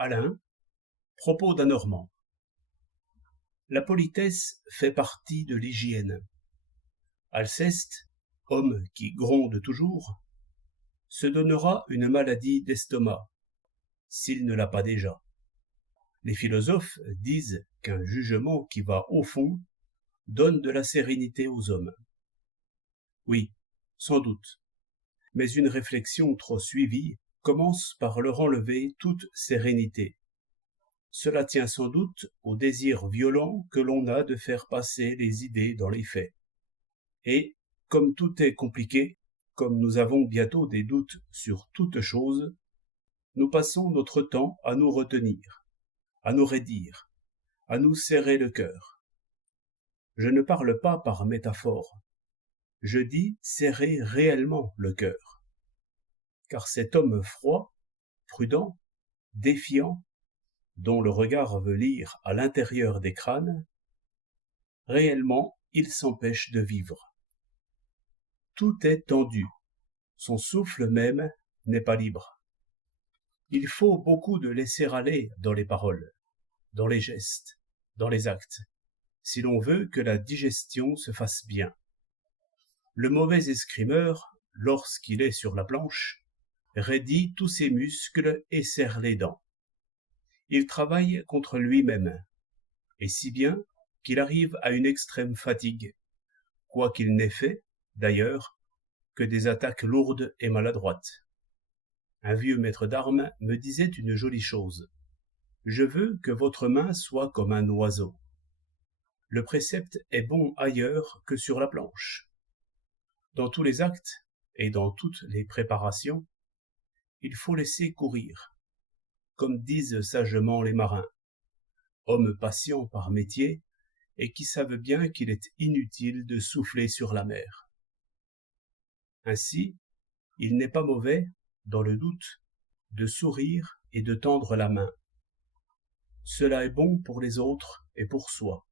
Alain, propos d'un Normand. La politesse fait partie de l'hygiène. Alceste, homme qui gronde toujours, se donnera une maladie d'estomac, s'il ne l'a pas déjà. Les philosophes disent qu'un jugement qui va au fond donne de la sérénité aux hommes. Oui, sans doute, mais une réflexion trop suivie commence par leur enlever toute sérénité. Cela tient sans doute au désir violent que l'on a de faire passer les idées dans les faits. Et, comme tout est compliqué, comme nous avons bientôt des doutes sur toute chose, nous passons notre temps à nous retenir, à nous raidir, à nous serrer le cœur. Je ne parle pas par métaphore, je dis serrer réellement le cœur. Car cet homme froid, prudent, défiant, dont le regard veut lire à l'intérieur des crânes, réellement il s'empêche de vivre. Tout est tendu, son souffle même n'est pas libre. Il faut beaucoup de laisser-aller dans les paroles, dans les gestes, dans les actes, si l'on veut que la digestion se fasse bien. Le mauvais escrimeur, lorsqu'il est sur la planche, raidit tous ses muscles et serre les dents. Il travaille contre lui-même, et si bien qu'il arrive à une extrême fatigue, quoiqu'il n'ait fait, d'ailleurs, que des attaques lourdes et maladroites. Un vieux maître d'armes me disait une jolie chose. Je veux que votre main soit comme un oiseau. Le précepte est bon ailleurs que sur la planche. Dans tous les actes et dans toutes les préparations, il faut laisser courir, comme disent sagement les marins, hommes patients par métier et qui savent bien qu'il est inutile de souffler sur la mer. Ainsi, il n'est pas mauvais, dans le doute, de sourire et de tendre la main. Cela est bon pour les autres et pour soi.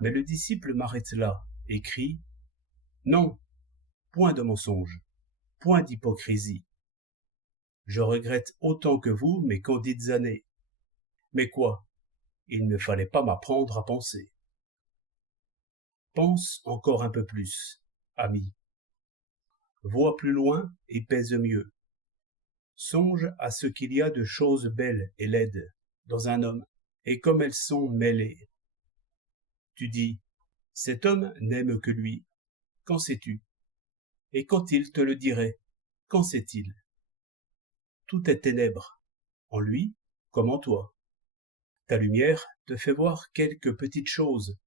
Mais le disciple m'arrête là et crie « Non, point de mensonge, point d'hypocrisie. Je regrette autant que vous mes candides années. Mais quoi, il ne fallait pas m'apprendre à penser. Pense encore un peu plus, ami. Vois plus loin et pèse mieux. Songe à ce qu'il y a de choses belles et laides dans un homme, et comme elles sont mêlées. Tu dis, cet homme n'aime que lui. Qu'en sais-tu? Et quand il te le dirait, qu'en sait-il? Tout est ténèbres, en lui comme en toi. Ta lumière te fait voir quelques petites choses,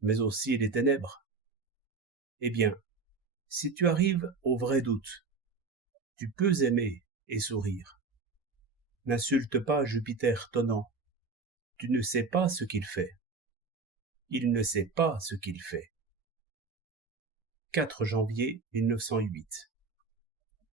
mais aussi les ténèbres. Eh bien, si tu arrives au vrai doute, tu peux aimer et sourire. N'insulte pas Jupiter tonnant. Tu ne sais pas ce qu'il fait. Il ne sait pas ce qu'il fait. 4 janvier 1908